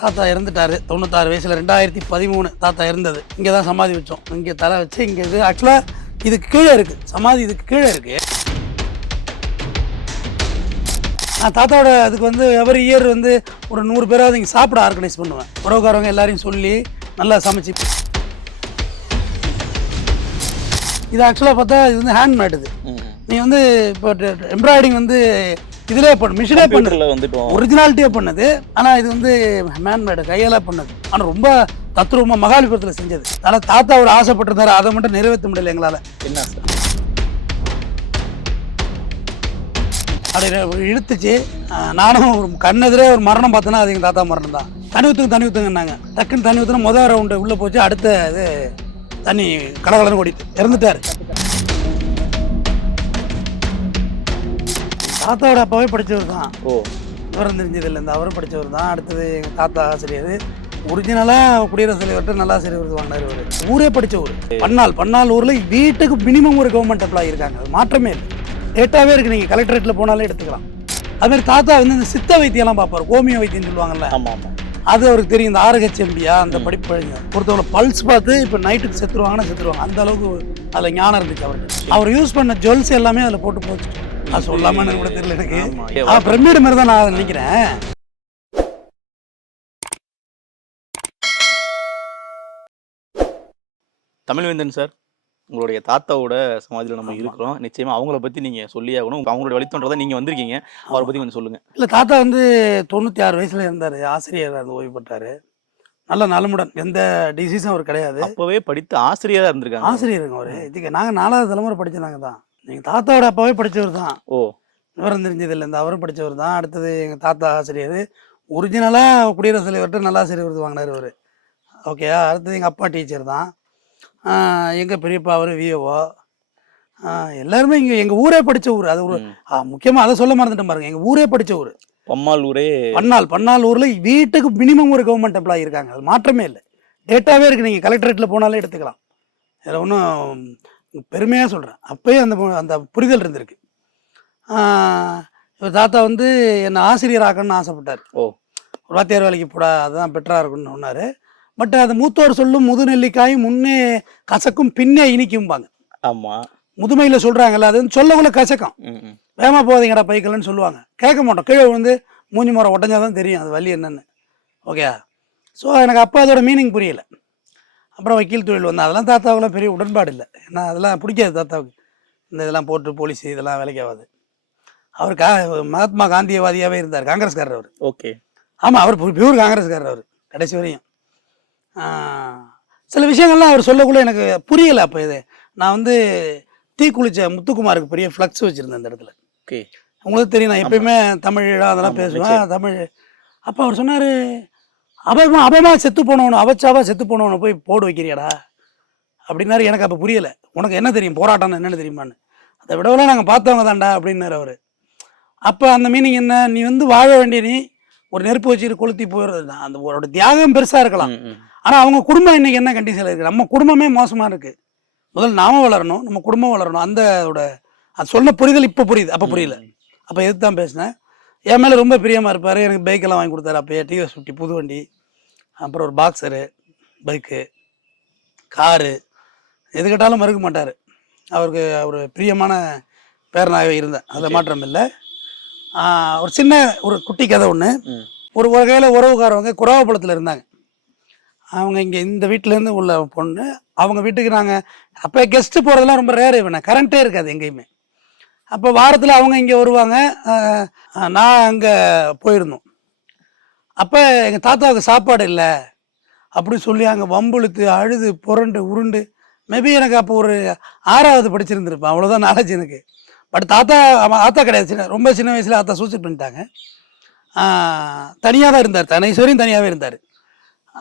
தாத்தா இறந்துட்டாரு 96 வயசில் 2013 தாத்தா இருந்தது. இங்கே தான் சமாதி வச்சோம். இங்கே தலை வச்சு இங்கே இது ஆக்சுவலாக இதுக்கு கீழே இருக்குது சமாதி, இதுக்கு கீழே இருக்குது. நான் தாத்தாவோட அதுக்கு வந்து எவரி இயர் வந்து ஒரு 100 பேராவது இங்கே சாப்பிட ஆர்கனைஸ் பண்ணுவேன். உறவுக்காரவங்க எல்லாரையும் சொல்லி நல்லா சமைச்சு. இது ஆக்சுவலாக பார்த்தா இது வந்து ஹேண்ட்மேட். இது நீ வந்து இப்போ எம்ப்ராய்டிங் வந்து இதிலே பண்ணு, மிஷினே பண்ணு, ஒரிஜினாலிட்டியே பண்ணது. ஆனால் இது வந்து ஹேண்ட்மேடு, கையால் பண்ணது. ஆனால் ரொம்ப தத்ரூபமாக மகாலிபுரத்தில் செஞ்சது. ஆனால் தாத்தா ஒரு ஆசைப்பட்டிருந்தாரு, அதை மட்டும் நிறைவேற்ற முடியல எங்களால். என்ன சார் அப்படி இழுத்துச்சு. நானும் ஒரு கண்ணெதிரே ஒரு மரணம் பார்த்தேன்னா அது எங்கள் தாத்தா மரணம் தான். தண்ணி ஊற்றுங்கன்னாங்க. டக்குன்னு தண்ணி ஊற்றுனா முதல் ரவுண்டு உள்ளே போச்சு. அடுத்த இது தண்ணி கடகலன்னு ஓடிட்டு இறந்துட்டார். தாத்தாவோட அப்பாவே படித்தவர் தான். விவரம் தெரிஞ்சதில்லை, இந்த அவரும் படித்தவர் தான். அடுத்தது எங்கள் தாத்தா ஆசிரியர். ஒரிஜினலாக குடியரசுத் தலைவர்கிட்ட நல்லா ஆசிரியர் விருது வாங்கினார். இவர் ஊரே படித்த ஊர். பன்னாள் ஊரில் வீட்டுக்கு மினிமம் ஒரு கவர்மெண்ட் எம்ப்ளாயி இருக்காங்க. அது மாற்றமே இல்லை, டேட்டாவே இருக்குது. நீங்கள் கலெக்டரேட்டில் போனாலே எடுத்துக்கலாம். அதுமாதிரி தாத்தா வந்து இந்த சித்த வைத்தியம்லாம் பார்ப்பார். ஹோமியோ வைத்தியம் சொல்லுவாங்கல்ல, அது அவருக்கு தெரியும். இந்த RHMBயா அந்த படிப்பு ஒருத்தவங்களை பல்ஸ் பார்த்து இப்போ நைட்டுக்கு செத்துருவாங்கன்னா செத்துருவாங்க. அந்த அளவுக்கு அதில் ஞானம் இருந்துச்சு அவருக்கு. அவர் யூஸ் பண்ண ஜுவல்ஸ் எல்லாமே அதில் போட்டு போச்சு. அது சொல்லாம கூட தெரியல எனக்கு. பிரமிடு மாதிரி தான் நான் நினைக்கிறேன். தமிழ்வேந்தன் சார், உங்களுடைய தாத்தாவோட சமாதியில் நம்ம இருக்கிறோம். நிச்சயமா அவங்கள பத்தி நீங்க சொல்லி ஆகணும். அவங்களுடைய வழித்தோன்றதை நீங்க வந்திருக்கீங்க, அவரை பத்தி கொஞ்சம் சொல்லுங்க. இல்ல, தாத்தா வந்து 96 வயசுல இருந்தாரு. ஆசிரியர் வந்து ஓய்வு பெற்றாரு. நல்ல நலமுடன், எந்த டிசீஸும் அவர் கிடையாது. அப்பவே படித்து ஆசிரியரா இருந்திருக்காங்க. ஆசிரியருங்க அவரு. இதுக்கு நாங்க 4வது தலைமுறை படிச்சதாங்க தான். எங்க தாத்தாவோட அப்பாவே படிச்சவர் தான். விவரம் தெரிஞ்சதில்லை, இந்த அவரும் படித்தவர் தான். அடுத்தது எங்கள் தாத்தா ஆசிரியர். ஒரிஜினலாக குடியரசுத் தலைவர்கிட்ட நல்லா ஆசிரியர் விருது வாங்கினார் அவர். ஓகேயா. அடுத்தது எங்கள் அப்பா டீச்சர் தான். எங்கள் பெரியப்பா அவர் விஓஓ. எல்லாருமே இங்கே எங்கள் ஊரே படித்த ஊர். அது ஒரு முக்கியமாக அதை சொல்ல மறந்துட்டேன் பாருங்க. எங்கள் ஊரே படித்த ஊர். பன்னாள் ஊரில் வீட்டுக்கு மினிமம் ஒரு கவர்மெண்ட் எம்ப்ளாயி இருக்காங்க. அது மாற்றமே இல்லை, டேட்டாவே இருக்குது. நீங்கள் கலெக்டரேட்டில் போனாலே எடுத்துக்கலாம். இதில் ஒன்றும் பெருமையாக சொல்கிறேன். அப்போயே அந்த புரிதல் இருந்திருக்கு. இவர் தாத்தா வந்து என்னை ஆசிரியர் ஆக்கணும்னு ஆசைப்பட்டார். ஒரு வாத்தியார் வேலைக்கு போடா, அதுதான் பெட்டராக இருக்குன்னு சொன்னார். பட் அது மூத்தோர் சொல்லும் முதுநெல்லிக்காய் முன்னே கசக்கும் பின்னே இனிக்கும்பாங்க. ஆமாம், முதுமையில் சொல்கிறாங்கல்ல, அது வந்து சொல்லக்குள்ள கசக்கம். வேகமாக போகாதீங்கடா பைக்கலன்னு சொல்லுவாங்க. கேட்க மாட்டோம். கீழே வந்து மூஞ்சி முறை உடஞ்சாதான் தெரியும் அது வலி என்னன்னு. ஓகே. ஸோ எனக்கு அப்போ அதோட மீனிங் புரியலை. அப்புறம் வக்கீல் தொழில் வந்து அதெல்லாம் தாத்தாவெல்லாம் பெரிய உடன்பாடு இல்லை. ஏன்னா அதெல்லாம் பிடிக்காது தாத்தாவுக்கு. இந்த இதெல்லாம் போட்டு போலீஸ் இதெல்லாம் வேலைக்கு ஆகாது. அவர் மகாத்மா காந்தியவாதியாகவே இருந்தார். காங்கிரஸ்காரர் அவர். ஓகே. ஆமாம், அவர் பியூர் காங்கிரஸ்காரர் அவர் கடைசி வரையும். சில விஷயங்கள்லாம் அவர் சொல்லக்குள்ள எனக்கு புரியலை. அப்போ இது நான் வந்து டீ குளிச்ச முத்துக்குமாருக்கு பெரிய ஃப்ளக்ஸ் வச்சுருந்தேன் அந்த இடத்துல. ஓகே, உங்களுக்கு தெரியும், நான் எப்பயுமே தமிழ் அதெல்லாம் பேசுவேன், தமிழ். அப்போ அவர் சொன்னார், அபமா செத்து போனவனு அவச்சாவா செத்து போனவனை போய் போடு வைக்கிறியாடா அப்படின்னாரு. எனக்கு அப்போ புரியலை. உனக்கு என்ன தெரியும் போராட்டம்னு என்னென்னு தெரியுமான்னு. அதை விடவெல்லாம் நாங்கள் பார்த்தவங்க தான்டா அப்படின்னாரு அவர். அப்போ அந்த மீனிங் என்ன, நீ வந்து வாழ வேண்டிய நீ ஒரு நெருப்பு வச்சுட்டு கொளுத்தி போயிடுறது தான். அந்த ஒரு தியாகம் பெருசாக இருக்கலாம். ஆனால் அவங்க குடும்பம் இன்னைக்கு என்ன கண்டிஷனில் இருக்குது. நம்ம குடும்பமே மோசமாக இருக்குது. முதல்ல நாம வளரணும், நம்ம குடும்பம் வளரணும். அது சொன்ன புரிதல் இப்போ புரியுது, அப்போ புரியல. அப்போ எதுக்கு தான் பேசினேன். என் மேலே ரொம்ப பிரியமாக இருப்பார். எனக்கு பைக்கெல்லாம் வாங்கி கொடுத்தாரு. அப்போயே TVS 50 புது வண்டி, அப்புறம் ஒரு பாக்ஸரு, பைக்கு, காரு, எது கேட்டாலும் மறுக்க மாட்டார். அவருக்கு ஒரு பிரியமான பேரனாகவே இருந்தேன், அதில் மாற்றம் இல்லை. ஒரு சின்ன ஒரு குட்டி கதை ஒன்று. ஒரு வகையில் உறவுக்காரவங்க குராவப்பழத்தில் இருந்தாங்க. அவங்க இங்கே இந்த வீட்டிலேருந்து உள்ள பொண்ணு, அவங்க வீட்டுக்கு நாங்கள் அப்போ கெஸ்ட்டு போகிறதெல்லாம் ரொம்ப ரேர். இவனை கரண்ட்டே இருக்காது எங்கேயுமே. அப்போ வாரத்தில் அவங்க இங்கே வருவாங்க, நான் அங்கே போயிருந்தோம். அப்போ எங்கள் தாத்தாவுக்கு சாப்பாடு இல்லை அப்படின்னு சொல்லி அங்கே வம்புழுத்து அழுது புரண்டு உருண்டு. மேபி எனக்கு அப்போ ஒரு 6வது படிச்சிருந்துருப்பேன், அவ்வளோதான் நாலேஜ் எனக்கு. பட் தாத்தா கிடையாது. ரொம்ப சின்ன வயசில் தாத்தா சூசைட் பண்ணிட்டாங்க. தனியாக தான் இருந்தார், தனீஸ்வரியும் தனியாகவே இருந்தார்.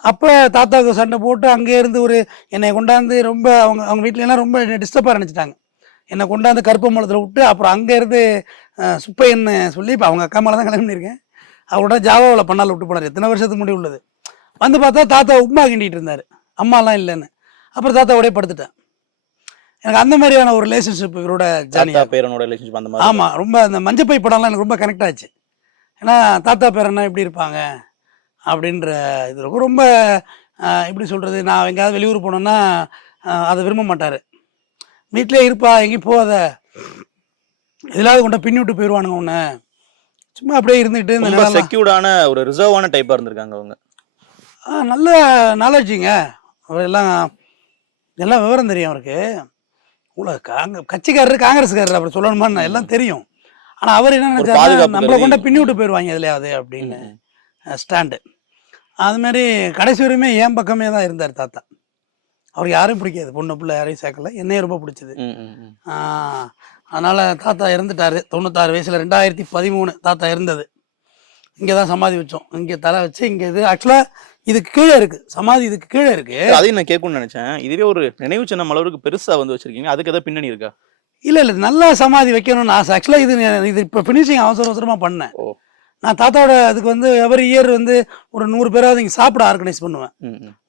அப்போ தாத்தாவுக்கு சண்டை போட்டு அங்கே இருந்து என்னை கொண்டாந்து ரொம்ப அவங்க வீட்டிலலாம் ரொம்ப டிஸ்டர்பாக நினச்சிட்டாங்க. என்னை கொண்டாந்து கருப்பம்பலத்தில் விட்டு அப்புறம் அங்கே இருந்து சுப்பையன்னு சொல்லி இப்போ அவங்க அக்கா மேலே தான் கிளம்பியிருக்கேன். அவரோட ஜாவாவில் பண்ணால் விட்டு போனார். எத்தனை வருஷத்துக்கு முன்னாடி உள்ளது. வந்து பார்த்தா தாத்தா உப்புமா கிண்டிகிட்டு இருந்தார், அம்மாலாம் இல்லைன்னு. அப்புறம் தாத்தாவோடய படுத்துட்டேன். எனக்கு அந்த மாதிரியான ஒரு ரிலேஷன்ஷிப் இவரோட ஜானியா பேரனோட ரிலேஷன்ஷிப் அந்த மாதிரி. ஆமாம், ரொம்ப அந்த மஞ்சப்பை படம்லாம் எனக்கு ரொம்ப கனெக்ட் ஆச்சு. ஏன்னா தாத்தா பேரன்னா எப்படி இருப்பாங்க அப்படின்ற இது இருக்கும். ரொம்ப எப்படி சொல்கிறது, நான் எங்கேயாவது வெளியூர் போனோன்னா அதை விரும்ப மாட்டார். வீட்டிலே இருப்பா, எங்கேயும் போகாத, எதிலாவது கொண்ட பின்னி விட்டு போயிடுவானுங்க ஒன்று, சும்மா அப்படியே இருந்துக்கிட்டு இந்த ரொம்ப செக்யூர்டான ஒரு ரிசர்வான டைப்பாக இருந்திருக்காங்க அவங்க. நல்ல நாலேஜுங்க. அவர் எல்லாம் எல்லாம் விவரம் தெரியும் அவருக்கு. கட்சிக்காரர் காங்கிரஸ்காரர் அப்படி சொல்லணுமான்னு எல்லாம் தெரியும். ஆனால் அவர் என்ன நினைச்சாரு, நம்மளை கொண்ட பின்னி விட்டு போயிடுவாங்க எதுலையாவது அப்படின்னு ஸ்டாண்டு. அதுமாரி கடைசி வரையுமே என் பக்கமே தான் இருந்தார் தாத்தா. அவருக்கு யாரையும் பிடிக்காது, பொண்ணு பிள்ளை யாரையும் சேர்க்கல, என்னையும் ரொம்ப பிடிச்சது. அதனால் தாத்தா இறந்துட்டார் 96 வயசில். 2013 தாத்தா இருந்தது. இங்கே தான் சமாதி வச்சோம், இங்கே தலை வச்சு. இங்கே இது ஆக்சுவலாக இதுக்கு கீழே இருக்குது சமாதி, இதுக்கு கீழே இருக்குது. அதையும் நான் கேட்கணும்னு நினச்சேன். இதுவே ஒரு நினைவு சின்னம் அளவுக்கு பெருசாக வந்து வச்சுருக்கீங்க, அதுக்கு எதாவது பின்னணி இருக்கா? இல்லை நல்லா சமாதி வைக்கணும்னு ஆசை. ஆக்சுவலாக இது இப்போ ஃபினிஷிங் அவசரமாக பண்ணேன். நான் தாத்தாவோட அதுக்கு வந்து எவரி இயர் வந்து ஒரு 100 பேராவது இங்கே சாப்பிட ஆர்கனைஸ் பண்ணுவேன்.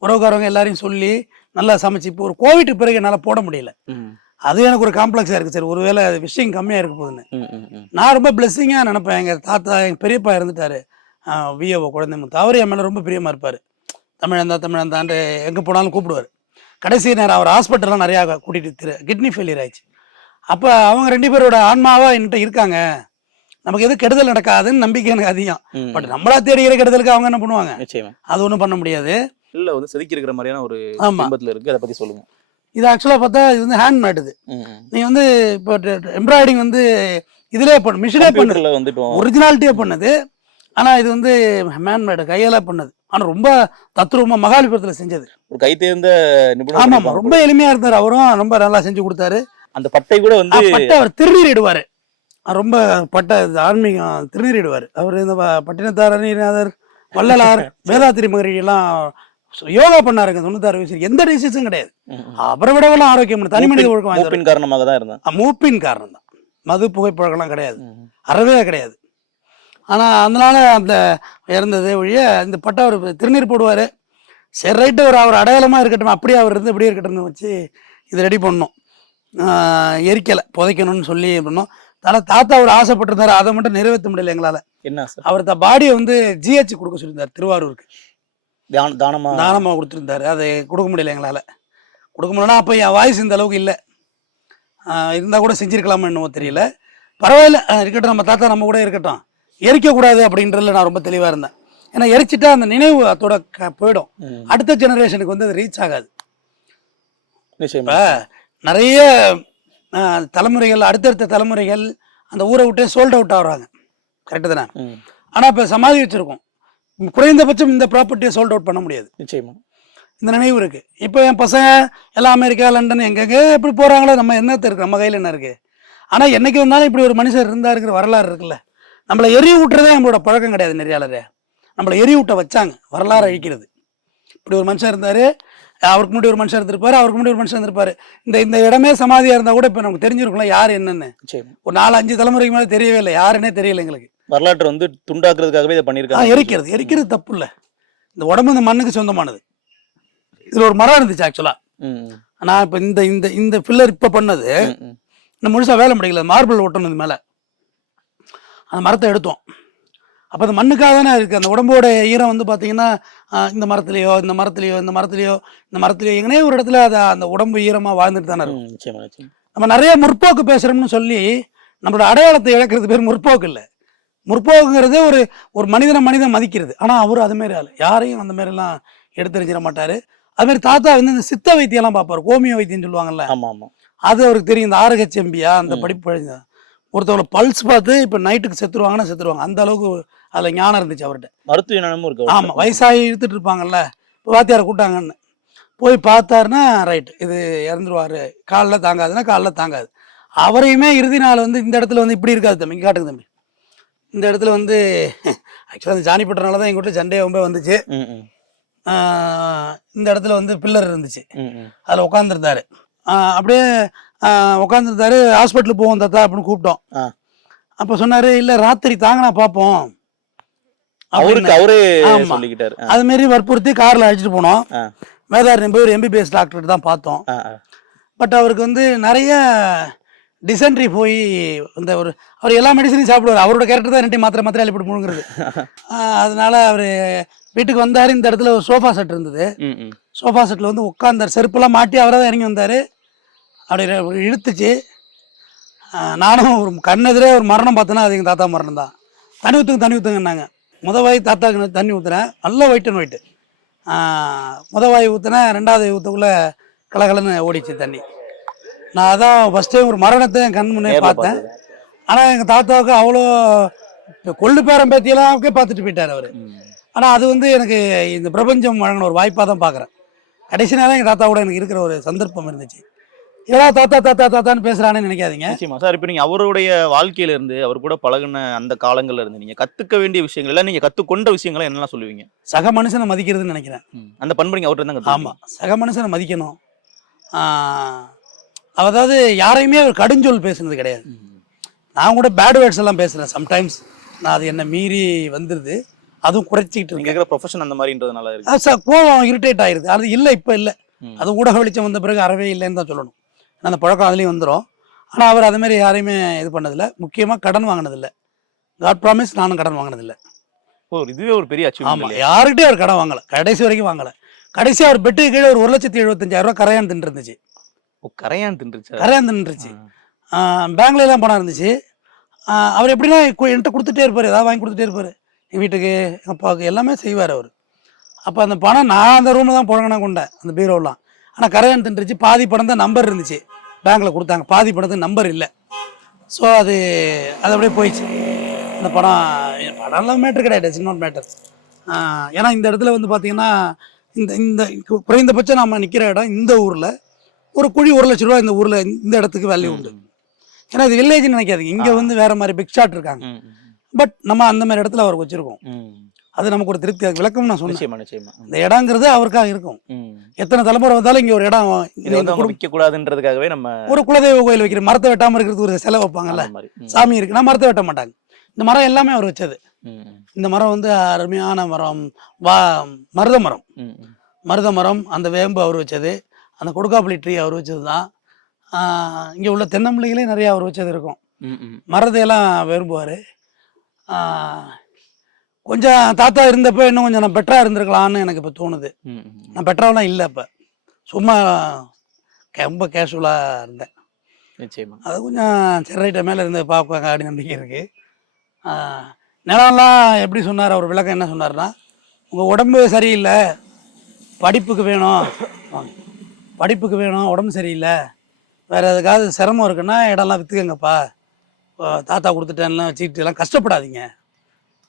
உறவுக்காரவங்க எல்லாரையும் சொல்லி நல்லா சமைச்சு. இப்போ ஒரு கோவிட் பிறகு என்னால் போட முடியல, அது எனக்கு ஒரு காம்ப்ளெக்ஸாக இருக்குது. சரி, ஒருவேளை அது விஷயம் கம்மியாக இருக்க போகுதுன்னு நான் ரொம்ப பிளெஸ்ஸிங்காக நினைப்பேன். எங்கள் தாத்தா, எங்கள் பெரியப்பா இருந்துட்டார், விஏஓ குழந்தை முத்து. அவர் என் மேலே ரொம்ப பிரியமாக இருப்பார். தமிழந்தாண்டு எங்கே போனாலும் கூப்பிடுவார். கடைசி நேரம் அவர் ஹாஸ்பிட்டல்லாம் நிறையா கூட்டிகிட்டு கிட்னி ஃபெயிலியர் ஆயிடுச்சு. அப்போ அவங்க 2 பேரோட ஆன்மாவாக என்கிட்ட இருக்காங்க, நமக்கு எதுவும் கெடுதல் நடக்காதுன்னு நம்பிக்கை எனக்கு அதிகம். பட் நம்மளா தேடிக்கிற கெடுதலுக்கு அவங்க என்ன பண்ணுவாங்க, அது ஒன்றும் பண்ண முடியாது. இல்லை வந்து செதுக்கி இருக்கிற மாதிரியான ஒரு ஆபத்தில் இருக்குது, அதை பற்றி சொல்லுங்கள். இது ஆக்சுவலாக பார்த்தா இது வந்து ஹேண்ட் மேட். இது நீங்கள் வந்து இப்போ எம்ப்ராய்டிங் வந்து இதிலே பண்ணு, மிஷினே பண்ணு, வந்துட்டு ஒரிஜினாலிட்டியே பண்ணது. ஆனால் இது வந்து ஹேண்ட் மேடு, கையால் பண்ணது. ஆனால் ரொம்ப தத்ரூபமாக மகாலிபுரத்தில் செஞ்சது, ஒரு கை தேர்ந்த நிபுணர். ஆமாம், ரொம்ப எளிமையாக இருந்தார். அவரும் ரொம்ப நல்லா செஞ்சு கொடுத்தாரு. அந்த பட்டை கூட வந்து பட்டை அவர் திருநீரிடுவார், ரொம்ப பட்டை ஆன்மீகம் திருநீரிடுவார் அவர். இந்த பட்டினத்தார், அணிநாதர், வள்ளலார், வேதாத்திரி மகரிஷியெல்லாம் யோகா பண்ணாருங்க 96 வயசு. எந்த டிசீஸும் கிடையாது. அவரை விடவெல்லாம் ஆரோக்கியம், தனி மனித ஒழுக்கம் மூப்பின் காரணமாக தான் இருந்தான். மூப்பின் காரணம் தான், மது புகைப்பழக்கம்லாம் கிடையாது, அறவே கிடையாது. ஆனால் அதனால அந்த இறந்தது ஒழிய இந்த பட்டை அவர் திருநீர் போடுவார். சரி ரைட்டு, அவர் அடையாளமாக இருக்கட்டும், அப்படியே அவர் இருந்து இப்படியே இருக்கட்டும்னு வச்சு இது ரெடி பண்ணோம். எரிக்கலை, புதைக்கணும்னு சொல்லி பண்ணோம். ஆனால் தாத்தா அவர் ஆசைப்பட்டிருந்தார், அதை மட்டும் நிறைவேற்ற முடியல எங்களால். என்ன சார்? அவர் பாடியை வந்து ஜிஹெச் கொடுக்க சொல்லியிருந்தார், திருவாரூருக்கு தானமாக கொடுத்துருந்தாரு. அதை கொடுக்க முடியல எங்களால். கொடுக்க முடியலன்னா அப்போ என் வாய்ஸ் இந்த அளவுக்கு இல்லை, இருந்தால் கூட செஞ்சுருக்கலாமா என்னவோ தெரியல. பரவாயில்ல, இருக்கட்டும், நம்ம தாத்தா நம்ம கூட இருக்கட்டும், எரிக்கக்கூடாது அப்படின்றதுல நான் ரொம்ப தெளிவாக இருந்தேன். ஏன்னா எரிச்சிட்டா அந்த நினைவு அதோட போயிடும், அடுத்த ஜெனரேஷனுக்கு வந்து அது ரீச் ஆகாது. இப்போ நிறைய தலைமுறைகள், அடுத்தடுத்த தலைமுறைகள் அந்த ஊரை விட்டே சோல்ட் அவுட் ஆகுறாங்க, கரெக்டு தானே? ஆனால் இப்போ சமாதி வச்சுருக்கோம், குறைந்தபட்சம் இந்த ப்ராப்பர்ட்டியை சோல்ட் அவுட் பண்ண முடியாது. நிச்சயமா இந்த நினைவு இருக்குது. இப்போ என் பசங்க எல்லாம் அமெரிக்கா, லண்டன், எங்கெங்கே எப்படி போகிறாங்களோ, நம்ம என்னத்தை இருக்குது, நம்ம கையில் என்ன இருக்குது? ஆனால் என்றைக்கு வந்தாலும் இப்படி ஒரு மனுஷர் இருந்தாருங்கிற வரலாறு இருக்குல்ல. நம்மளை எரிய விட்டுறதே நம்மளோட பழக்கம் கிடையாது. நெறியாளரே நம்மளை எரிய விட்ட வச்சாங்க, வரலாறு அழிக்கிறது. இப்படி ஒரு மனுஷன் இருந்தார், அவருக்கு முன்னாடி ஒரு மனுஷன் இருந்திருப்பாரு, அவருக்கு முன்னாடி ஒரு மனுஷன் இருந்திருப்பாரு. இந்த இடமே சமாதியாக இருந்தால் கூட இப்போ நமக்கு தெரிஞ்சிருக்கலாம் யார் என்னன்னு. ஒரு 4-5 தலைமுறைக்கு மேலே தெரியவே இல்லை, யாருன்னே தெரியல எங்களுக்கு. வரலாற்று வந்து துண்டாக்குறதுக்காகவே இதை பண்ணியிருக்காங்க. எரிக்கிறது தப்பு இல்லை. இந்த உடம்பு இந்த மண்ணுக்கு சொந்தமானது. இதில் ஒரு மரம் இருந்துச்சு ஆக்சுவலாக. நான் இப்போ இந்த பில்லர் இப்போ பண்ணது இன்னும் முழுசாக வேலை முடியல, மார்பிள் ஒட்டணும் இது மேலே. அந்த மரத்தை எடுத்தோம். அப்போ அந்த மண்ணுக்காக தானே இருக்குது. அந்த உடம்போட ஈரம் வந்து பார்த்தீங்கன்னா இந்த மரத்துலேயோ எங்கனே ஒரு இடத்துல அது அந்த உடம்பு ஈரமாக வாழ்ந்துட்டு தானே இருக்கும். நம்ம நிறைய முற்போக்கு பேசுகிறோம்னு சொல்லி நம்மளோட அடையாளத்தை இழக்கிறது பேர் முற்போக்கு இல்லை. முற்போக்குங்கிறது ஒரு மனிதன் மதிக்கிறது. ஆனால் அவர் அதுமாரி ஆள், யாரையும் அந்த மாதிரிலாம் எடுத்துரிஞ்சிட மாட்டார். அதுமாரி தாத்தா வந்து இந்த சித்த வைத்தியம்லாம் பார்ப்பார், ஹோமியோ வைத்தியம் சொல்லுவாங்கல்ல, அது அவருக்கு தெரியும். இந்த RHMBயா அந்த படிப்பு ஒருத்தவங்களை பல்ஸ் பார்த்து இப்போ நைட்டுக்கு செத்துருவாங்க, அந்த அளவுக்கு அதில் ஞானம் இருந்துச்சு அவர்கிட்ட. மருத்துவ ஞானமும் இருக்கு. ஆமாம், வயசாகி இழுத்துட்டு இருப்பாங்கல்ல, இப்போ வாத்தியாரை கூட்டாங்கன்னு போய் பார்த்தாருன்னா ரைட்டு, இது இறந்துருவார், காலில் தாங்காதுன்னா காலில் தாங்காது. அவரையுமே இறுதி நாள் வந்து இந்த இடத்துல வந்து இப்படி இருக்காது தம்பி, இங்கே காட்டுங்க தம்பி, இந்த இடத்துல வந்து ஆக்சுவலாக அந்த ஜானி பட்டனால தான் எங்கிட்ட சண்டே ரொம்ப வந்துச்சு. இந்த இடத்துல வந்து பில்லர் இருந்துச்சு, அதில் உட்காந்துருந்தாரு. அப்படியே உட்காந்துருந்தாரு. ஹாஸ்பிட்டலுக்கு போவோம் தாத்தா அப்படின்னு கூப்பிட்டோம். அப்போ சொன்னார், இல்லை ராத்திரி தாங்கினா பார்ப்போம். அது மாரி வற்புறுத்தி காரில் அழைச்சிட்டு போனோம். வேதாரண்யம் போய் ஒரு MBBS டாக்டர் தான் பார்த்தோம். பட் அவருக்கு வந்து நிறைய டிசென்ட்ரி போய் இந்த அவர் எல்லா மெடிசனையும் சாப்பிடுவார். அவரோட கேரக்டர் தான் 2 மாத்திரை மாத்திரை அள்ளிப்பட்டு முழுங்குறது. அதனால அவர் வீட்டுக்கு வந்தார். இந்த இடத்துல ஒரு சோஃபா செட் இருந்தது. சோஃபா செட்டில் வந்து உட்காந்தார். செருப்பெல்லாம் மாட்டி அவராக தான் இறங்கி வந்தார். அப்படி இழுத்துச்சு. நானும் ஒரு கண்ணெதிரே ஒரு மரணம் பார்த்தேன்னா அது எங்கள் தாத்தா மரணம் தான். தண்ணி ஊற்றுங்கன்னாங்க. வாய் தாத்தாக்கு தண்ணி ஊற்றுனேன். நல்லா ஒயிட் அண்ட் ஒயிட்டு. வாய் ஊற்றுனேன். 2வது ஊற்றக்குள்ளே கலகலன்னு ஓடிச்சு தண்ணி. நான் அதான் ஃபஸ்ட் டைம் ஒரு மரணத்தை என் கண் முன்னே பார்த்தேன். ஆனால் எங்கள் தாத்தாவுக்கு அவ்வளோ கொள்ளு பேரம் பேத்தியெல்லாம் பார்த்துட்டு போயிட்டார் அவர். ஆனால் அது வந்து எனக்கு இந்த பிரபஞ்சம் வழங்கின ஒரு வாய்ப்பாக தான் பார்க்குறேன். கடைசி நேரம் எங்கள் தாத்தா கூட எனக்கு இருக்கிற ஒரு சந்தர்ப்பம் இருந்துச்சு. இதெல்லாம் தாத்தா தாத்தா தாத்தான்னு பேசுகிறானேன்னு நினைக்காதீங்க. நிச்சயமா சார். இப்போ நீங்கள் அவருடைய வாழ்க்கையில இருந்து அவர் கூட பழகுன அந்த காலங்கள்ல இருந்து நீங்கள் கற்றுக்க வேண்டிய விஷயங்கள் இல்லை, நீங்கள் கற்றுக்கொண்ட விஷயங்களை என்னெல்லாம் சொல்லுவீங்க? சக மனுஷனை மதிக்கிறதுன்னு நினைக்கிறேன். அந்த பண்பு நீங்கள் அவர்கிட்ட தான் ஆமாம், சக மனுஷனை மதிக்கணும். அதாவது யாரையுமே அவர் கடுஞ்சொல் பேசுனது கிடையாது. நான் கூட பேட் வேர்ட்ஸ் எல்லாம் பேசுகிறேன் சம்டைம்ஸ். நான் அது என்ன மீறி வந்துடுது. அதுவும் குறைச்சிக்கிட்டு இருக்கேன். கேட்குற ப்ரொஃபஷன் அந்த மாதிரின்றதுனால இருக்கு. சார் கோவம் இரிட்டேட் ஆயிடுது. அது இல்லை, இப்போ இல்லை. அது ஊடக வெளிச்சம் வந்த பிறகு அறவே இல்லைன்னு தான் சொல்லணும். அந்த பழக்கம் அதுலேயும் வந்துடும். ஆனால் அவர் அதுமாரி யாரையுமே இது பண்ணதில்லை. முக்கியமாக கடன் வாங்கினதில்லை. காட் ப்ராமிஸ் நானும் கடன் வாங்கினதில்லை. இதுவே ஒரு பெரிய அச்சீவ்மென்ட். ஆமாம், யாருக்கிட்டே அவர் கடன் வாங்கலை. கடைசி வரைக்கும் வாங்கலை. கடைசியாக அவர் பெட்டுக்கு கீழே ஒரு 1,75,000 கரையான் தின்றுருந்துச்சு. கரையான் தின்றுச்சு. பேங்க்லாம் பணம் இருந்துச்சு. அவர் எப்படின்னா என்கிட்ட கொடுத்துட்டே இருப்பார். ஏதாவது வாங்கி கொடுத்துட்டே இருப்பார். எங்கள் வீட்டுக்கு எங்கள் அப்பாவுக்கு எல்லாமே செய்வார் அவர். அப்போ அந்த பணம் நான் அந்த ரூமில் தான் புழங்கினா கொண்டேன், அந்த பீரோலாம். ஆனால் கரையான் தின்றுச்சு. பாதி பணம் தான் நம்பர் இருந்துச்சு, பேங்க்கில் கொடுத்தாங்க. பாதி பணத்துக்கு நம்பர் இல்லை. ஸோ அது அப்படியே போயிடுச்சு. அந்த படம்லாம் மேட்ரு கிடையாது, இட்ஸ் நாட் மேட்டர். ஏன்னா இந்த இடத்துல வந்து பார்த்தீங்கன்னா இந்த குறைந்தபட்சம் நம்ம நிற்கிற இடம் இந்த ஊரில் ஒரு குழி 1 லட்ச ரூபா இந்த ஊரில் இந்த இடத்துக்கு வேல்யூ உண்டு. ஏன்னா இது வில்லேஜ்னு நினைக்காதீங்க. இங்கே வந்து வேறு மாதிரி பிக் ஷாட் இருக்காங்க. பட் நம்ம அந்த மாதிரி இடத்துல அவருக்கு வச்சுருக்கோம். அது நமக்கு ஒரு திருப்தி. விளக்கம் நான் சொன்னேன். இந்த இடங்கிறது அவருக்காக இருக்கும். எத்தனை தலைமுறை வந்தாலும் இங்கே ஒரு இடம் வைக்கக்கூடாதுன்றதுக்காகவே நம்ம ஒரு குலதெய்வ கோயில் வைக்கிற மரத்தை வெட்டாமல் இருக்கிறது ஒரு செலவு வைப்பாங்கல்ல. சாமி இருக்குன்னா மரத்தை வெட்ட மாட்டாங்க. இந்த மரம் எல்லாமே அவர் வச்சது. இந்த மரம் வந்து அருமையான மரம். மருத மரம். அந்த வேம்பு அவர் வச்சது. அந்த கொடுக்காப்புளி ட்ரீ அவர் வச்சது தான். இங்கே உள்ள தென்னம்பிள்ளைகளே நிறைய அவர் வச்சது இருக்கும். மரத்தையெல்லாம் விரும்புவார். கொஞ்சம் தாத்தா இருந்தப்போ இன்னும் கொஞ்சம் நான் பெட்டராக இருந்திருக்கலான்னு எனக்கு இப்போ தோணுது. நான் பெட்டராகலாம் இல்லை. இப்போ சும்மா ரொம்ப கேஷுவலாக இருந்தேன். நிச்சயமா அது கொஞ்சம் செர்ரைட்ட மேலே இருந்து பார்ப்பாங்க அப்படி நம்பிக்கை இருக்குது. நிலம்லாம் எப்படி சொன்னார் அவர்? விளக்கம் என்ன சொன்னார்னா, உங்கள் உடம்பு சரியில்லை, படிப்புக்கு வேணும், உடம்பு சரியில்லை, வேறு எதுக்காவது சிரமம் இருக்குன்னா இடம்லாம் விற்றுக்கங்கப்பா, தாத்தா கொடுத்துட்டேன்லாம் வச்சுக்கிட்டு எல்லாம் கஷ்டப்படாதீங்க,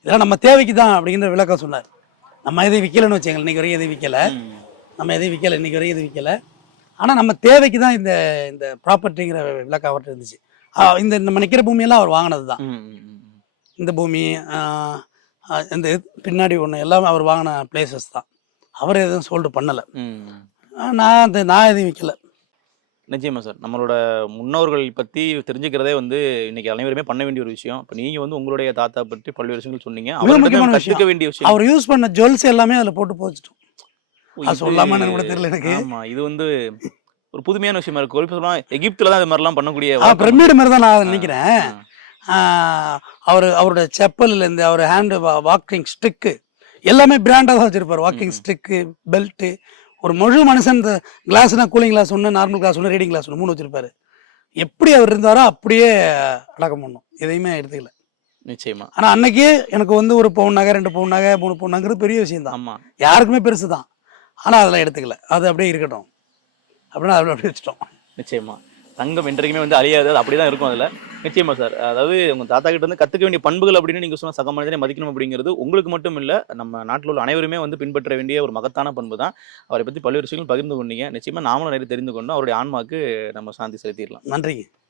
இதெல்லாம் நம்ம தேவைக்கு தான் அப்படிங்கிற விளக்கம் சொன்னார். நம்ம எதையும் விற்கலைன்னு வச்சுங்க, இன்றைக்கி வரைக்கும் எதையும் விற்கலை. இன்றைக்கி வரைக்கும் எதுவும் விற்கலை. ஆனால் நம்ம தேவைக்கு தான் இந்த ப்ராப்பர்ட்டிங்கிற விளக்கம் அவர்கிட்ட இருந்துச்சு. இந்த நம்ம நிற்கிற பூமியெல்லாம் அவர் வாங்கினது தான். இந்த பூமி, இந்த பின்னாடி ஒன்று எல்லாமே அவர் வாங்கின பிளேசஸ் தான். அவர் எதுவும் சோல்டு பண்ணலை. நான் எதையும் விற்கலை. நிச்சயமா சார். நம்மளோட முன்னோர்கள் பற்றி தெரிஞ்சுக்கிறதே வந்து இன்னைக்கு அனைவருமே பண்ண வேண்டிய ஒரு விஷயம். இப்போ நீங்கள் வந்து உங்களுடைய தாத்தா பற்றி பல்வேறு விஷயங்கள் சொன்னீங்க. முக்கியமான கற்றுக்க வேண்டிய விஷயம், அவர் யூஸ் பண்ண ஜுவல்ஸ் எல்லாமே அதில் போட்டு போச்சுட்டோம். அது சொல்லாமல் கூட தெரியல எனக்கு. ஆமாம், இது வந்து ஒரு புதுமையான விஷயமா இருக்கு. ஒரு சொல்லலாம் எகிப்தில் தான் இது மாதிரிலாம் பண்ணக்கூடிய பிரமிடு மாதிரி தான் நான் நினைக்கிறேன். அவரோட செப்பல்லேருந்து அவர் ஹேண்டு வாக்கிங் ஸ்டிக்கு எல்லாமே பிராண்டாக தான் வச்சுருப்பார். வாக்கிங் ஸ்டிக்கு, பெல்ட்டு, ஒரு முழு மனுஷன். இந்த கிளாஸ்னா கூலிங் கிளாஸ் ஒன்று, நார்மல் கிளாஸ் ஒன்று, ரீடிங் கிளாஸ் ஒன்று, 3 வச்சுருப்பாரு. எப்படி அவர் இருந்தாரோ அப்படியே அடக்கம் பண்ணும், எதையுமே எடுத்துக்கல. நிச்சயமா. ஆனால் அன்னைக்கு எனக்கு வந்து ஒரு பவுன் நகை, 2 பவுன் நகை, 3 பவுன் நகைங்கிறது பெரிய விஷயம் தான். ஆமாம், யாருக்குமே பெருசு தான். ஆனால் அதெல்லாம் எடுத்துக்கல. அது அப்படியே இருக்கட்டும் அப்படின்னா அதில் அப்படியே வச்சுட்டோம். நிச்சயமா தங்கம் என்றைக்குமே வந்து அழியாது, அது அப்படிதான் இருக்கும். அதில் நிச்சயமா சார். அதாவது உங்கள் தாத்தா கிட்ட வந்து கற்றுக்க வேண்டிய பண்புகள் அப்படின்னு நீங்கள் சொன்ன சக மனிதனை மதிக்கணும் அப்படிங்கிறது உங்களுக்கு மட்டும் இல்லை, நம்ம நாட்டில் உள்ள அனைவருமே வந்து பின்பற்ற வேண்டிய ஒரு மகத்தான பண்பு தான். அவரை பற்றி பல்வேறு விஷயங்கள் பகிர்ந்து கொண்டீங்க. நிச்சயமாக நாமளும் நிறைய தெரிந்து கொண்டோம். அவருடைய ஆன்மாவுக்கு நம்ம சாந்தி செலுத்திடலாம். நன்றி.